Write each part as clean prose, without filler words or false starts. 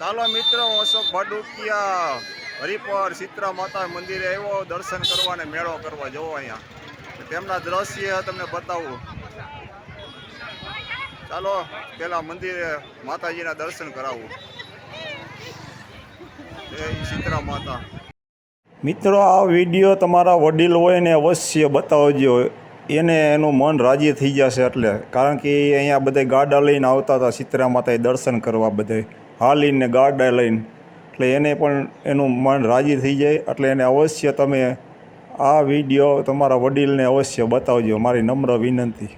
ચાલો મિત્રો, અશોક ભાડુકિયા હરિપર સીતરા માતા મંદિરે આવ્યો દર્શન કરવા ને મેળો કરવા. જવો અહીંયા તેમના દ્રશ્ય તમને બતાવું. ચાલો પેલા મંદિરે માતાજીના દર્શન કરાવું. જય સીતરા માતા. મિત્રો, આ વિડીયો તમારા વડીલ હોય ને અવશ્ય બતાવજો, એને એનું મન રાજી થઈ જશે. એટલે કારણ કે અહીંયા બધા ગાડા લઈને આવતા હતા સીતરા માતાએ દર્શન કરવા, બધે હાલીને ગાડા લઈને, એટલે એને પણ એનું મન રાજી થઈ જાય. એટલે એને અવશ્ય તમે આ વિડીયો તમારા વડીલને અવશ્ય બતાવજો, મારી નમ્ર વિનંતી.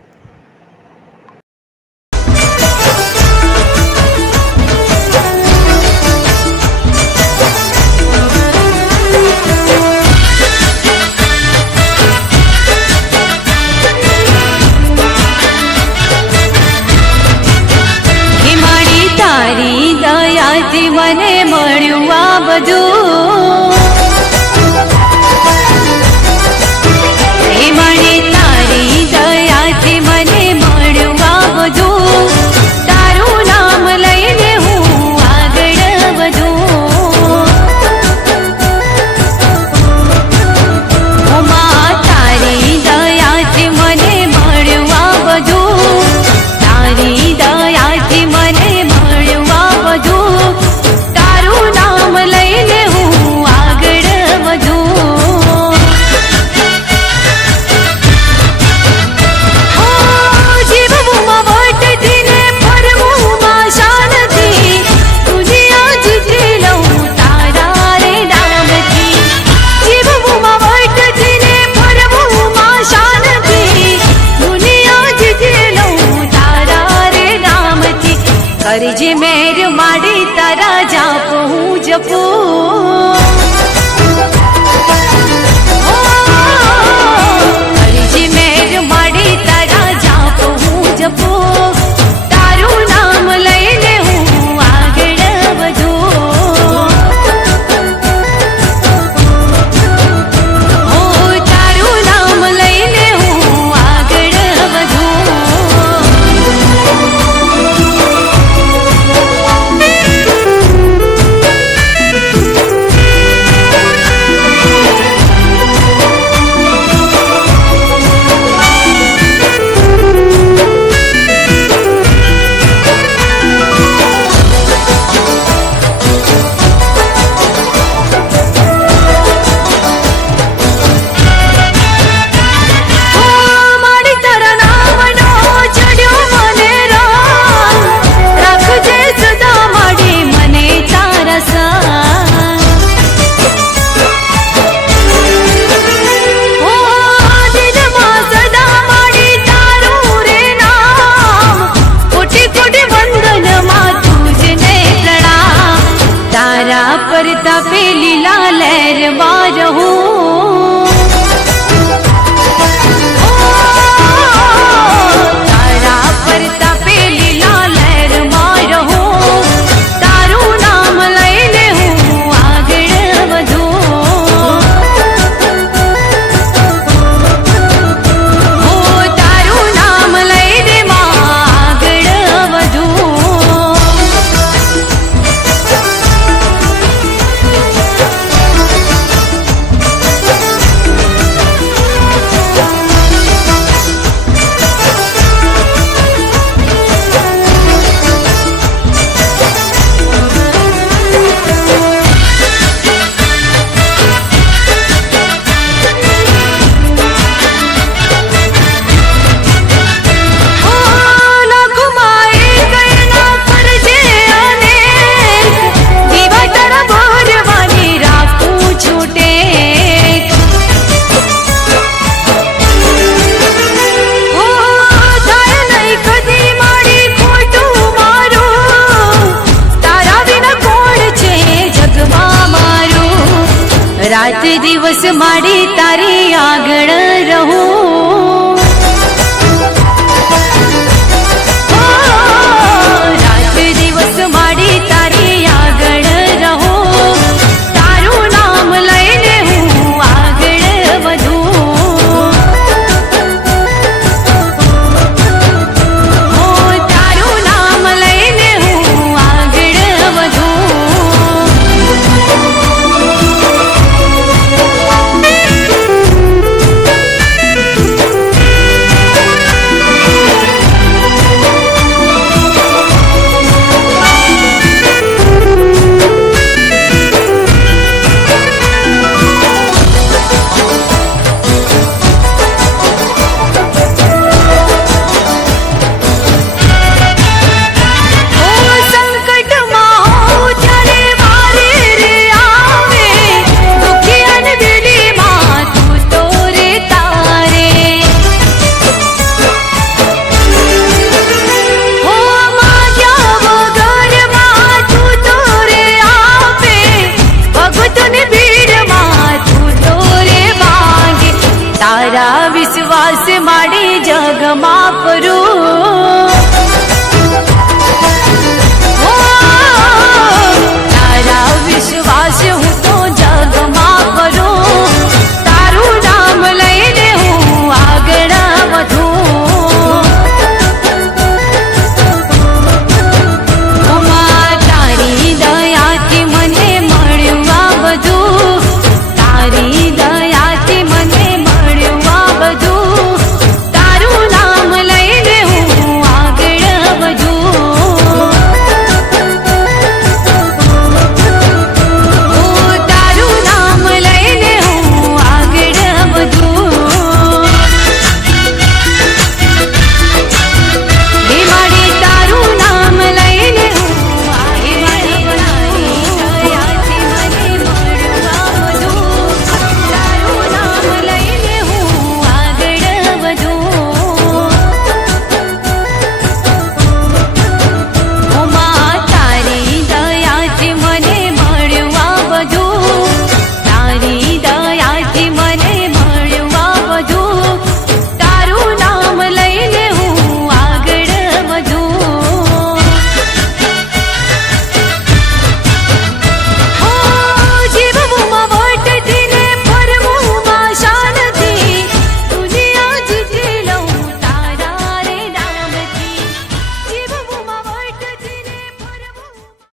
મને મળ્યું આ બધું, હે મને તારી દયાથી મને મળ્યું આ બધું. તારું નામ લઈને હું આગળ વધું. માં તારી દયાથી મને મળ્યું આ બધું. તારી દયાથી મને મળ્યું આ બધું. કરજે મેર માડી તારા જાપ હું જપું. કરજે મેર માડી તારા જાપ હું જપું. તારું નામ લઈને હું આગળ વધું. તારું નામ લઈને હું આગળ વધું. पे लीला लहर में रहूं. तारा पर पे लीला लहर में रहूं. ताરું नाम लઈને હું આગળ વધું. તારું નામ લઈને આગળ વધું. રાત દિવસ માડી તારી આગળ રહું.